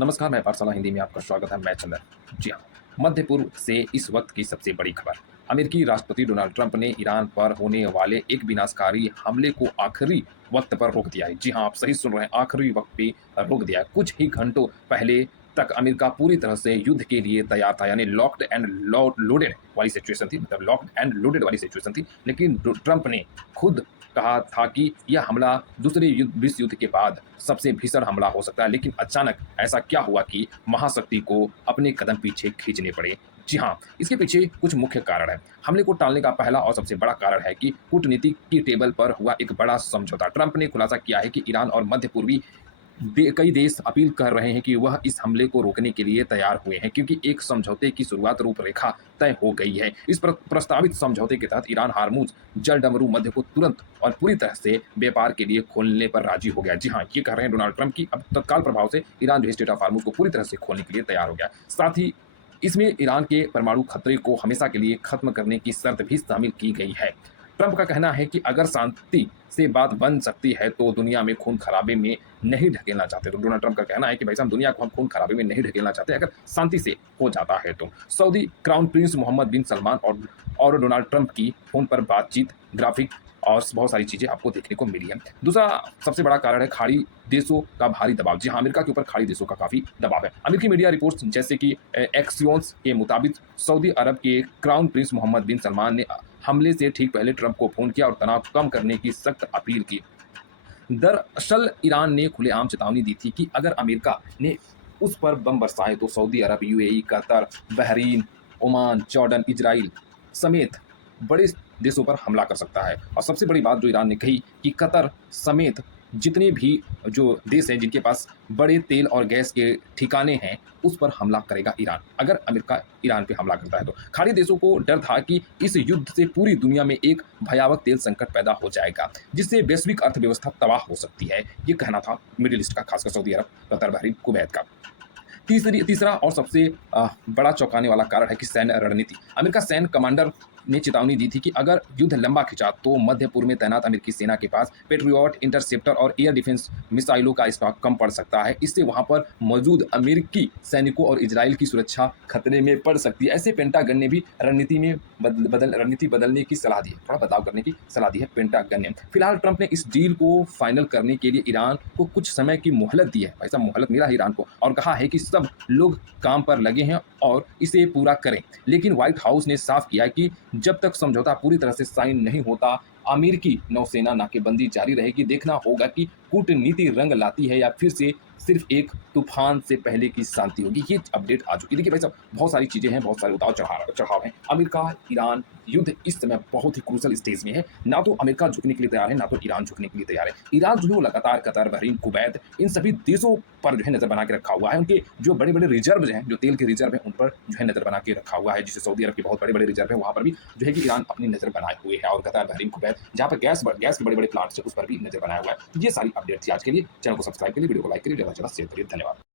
नमस्कार, मैं पाठशाला हिंदी में आपका स्वागत है। मैं चंदन। जी हाँ, मध्य पूर्व से इस वक्त की सबसे बड़ी खबर। अमेरिकी राष्ट्रपति डोनाल्ड ट्रंप ने ईरान पर होने वाले एक विनाशकारी हमले को आखिरी वक्त पर रोक दिया है। जी हाँ, आप सही सुन रहे हैं, आखिरी वक्त पे रोक दिया है। कुछ ही घंटों पहले तक अमेरिका पूरी तरह से युद्ध के लिए तैयार था, यानी लॉक्ड एंड लोडेड वाली सिचुएशन थी, मतलब लॉक्ड एंड लोडेड वाली सिचुएशन थी। लेकिन ट्रंप ने खुद कहा था कि यह हमला दूसरे विश्व युद्ध के बाद सबसे भीषण हमला हो सकता है। लेकिन अचानक ऐसा क्या हुआ कि महाशक्ति को अपने कदम पीछे खींचने पड़े। जी हाँ, इसके पीछे कुछ मुख्य कारण है। हमले को टालने का पहला और सबसे बड़ा कारण है कि कूटनीति की टेबल पर हुआ एक बड़ा समझौता। ट्रंप ने खुलासा किया है कि ईरान और मध्य पूर्वी कई देश अपील कर रहे हैं कि वह इस हमले को रोकने के लिए तैयार हुए हैं, क्योंकि एक समझौते की शुरुआत रूपरेखा तय हो गई है। इस प्रस्तावित समझौते के तहत ईरान हार्मुज जलडमरू मध्य को तुरंत और पूरी तरह से व्यापार के लिए खोलने पर राजी हो गया। जी हाँ, ये कह रहे हैं डोनाल्ड ट्रंप की अब तत्काल प्रभाव से ईरान जो है स्टेट ऑफ हार्मुज को पूरी तरह से खोलने के लिए तैयार हो गया। साथ ही इसमें ईरान के परमाणु खतरे को हमेशा के लिए खत्म करने की शर्त भी शामिल की गई है। ट्रंप का कहना है कि अगर शांति से बात बन सकती है तो दुनिया में खून खराबे में नहीं ढकेलना चाहते। तो डोनाल्ड ट्रंप का कहना है कि भाई साहब, दुनिया को हम खून खराबे में नहीं ढकेलना चाहते अगर शांति से हो जाता है तो। सऊदी क्राउन प्रिंस मोहम्मद बिन सलमान और डोनाल्ड ट्रंप की फोन पर बातचीत, ग्राफिक और बहुत सारी चीजें आपको देखने को मिली है। दूसरा सबसे बड़ा कारण है खाड़ी देशों का भारी दबाव। जी हाँ, अमेरिका के ऊपर खाड़ी देशों का काफी दबाव है। अमेरिकी मीडिया रिपोर्ट्स जैसे कि एक्सियोन्स के मुताबिक सऊदी अरब के क्राउन प्रिंस मोहम्मद बिन सलमान ने हमले से ठीक पहले ट्रंप को फोन किया और तनाव कम करने की सख्त अपील की। दरअसल ईरान ने खुलेआम चेतावनी दी थी कि अगर अमेरिका ने उस पर बम बरसाए तो Saudi Arab, UAE, Qatar, Bahrain, Oman, Jordan, Israel समेत बड़े देशों पर हमला कर सकता है। और सबसे बड़ी बात जो ईरान ने कही कि कतर समेत जितने भी जो देश हैं जिनके पास बड़े तेल और गैस के ठिकाने हैं, उस पर हमला करेगा ईरान। अगर अमेरिका ईरान पे हमला करता है तो खाड़ी देशों को डर था कि इस युद्ध से पूरी दुनिया में एक भयावह तेल संकट पैदा हो जाएगा, जिससे वैश्विक अर्थव्यवस्था तबाह हो सकती है। ये कहना था मिडिल ईस्ट का, खासकर सऊदी अरब, कतर, बहरीन, कुवैत का। तीसरा और सबसे बड़ा चौंकाने वाला कारण है कि सैन्य रणनीति। अमेरिका सैन्य कमांडर ने चेतावनी दी थी कि अगर युद्ध लंबा खिंचा तो मध्य पूर्व में तैनात अमेरिकी सेना के पास पेट्रियट, इंटरसेप्टर और एयर डिफेंस मिसाइलों का स्टॉक कम पड़ सकता है। इससे वहां पर मौजूद अमेरिकी सैनिकों और इजराइल की सुरक्षा खतरे में पड़ सकती है। ऐसे पेंटागन ने भी रणनीति बदलने की सलाह दी है, थोड़ा बदलाव करने की सलाह दी है पेंटागन ने। फिलहाल ट्रंप ने इस डील को फाइनल करने के लिए ईरान को कुछ समय की मोहलत दी है। ऐसा मोहलत मिला है ईरान को, और कहा है कि सब लोग काम पर लगे हैं और इसे पूरा करें। लेकिन व्हाइट हाउस ने साफ किया कि जब तक समझौता पूरी तरह से साइन नहीं होता, अमेरिकी नौसेना नाकेबंदी जारी रहेगी। देखना होगा कि कूटनीति रंग लाती है या फिर से सिर्फ एक तूफान से पहले की शांति होगी। ये अपडेट आ चुकी है। देखिए भाई साहब, बहुत सारी चीजें हैं, बहुत सारे उतार चढ़ाव हैं। अमेरिका ईरान युद्ध इस समय बहुत ही क्रूशल स्टेज में है। ना तो अमेरिका झुकने के लिए तैयार है, ना तो ईरान झुकने के लिए तैयार है। ईरान जो है वो लगातार कतर, बहरीन, कुवैत, इन सभी देशों पर जो है नजर बना के रखा हुआ है। उनके जो बड़े बड़े रिजर्व हैं, जो तेल के रिजर्व हैं, उन पर जो है नजर बना के रखा हुआ है। जिसे सऊदी अरब के बहुत बड़े बड़े रिजर्व है, वहां पर भी जो है कि ईरान अपनी नजर बनाए हुए है। और कतर, बहरीन, कुवैत, जहां पर गैस के बड़े बड़े प्लांट्स है, उस पर भी नजर बनाया हुआ है। तो ये सारी अपडेट थी आज के लिए। चैनल को सब्सक्राइब करिए, वीडियो को लाइक करिए, ज्यादा से ज्यादा शेयर करिए। धन्यवाद।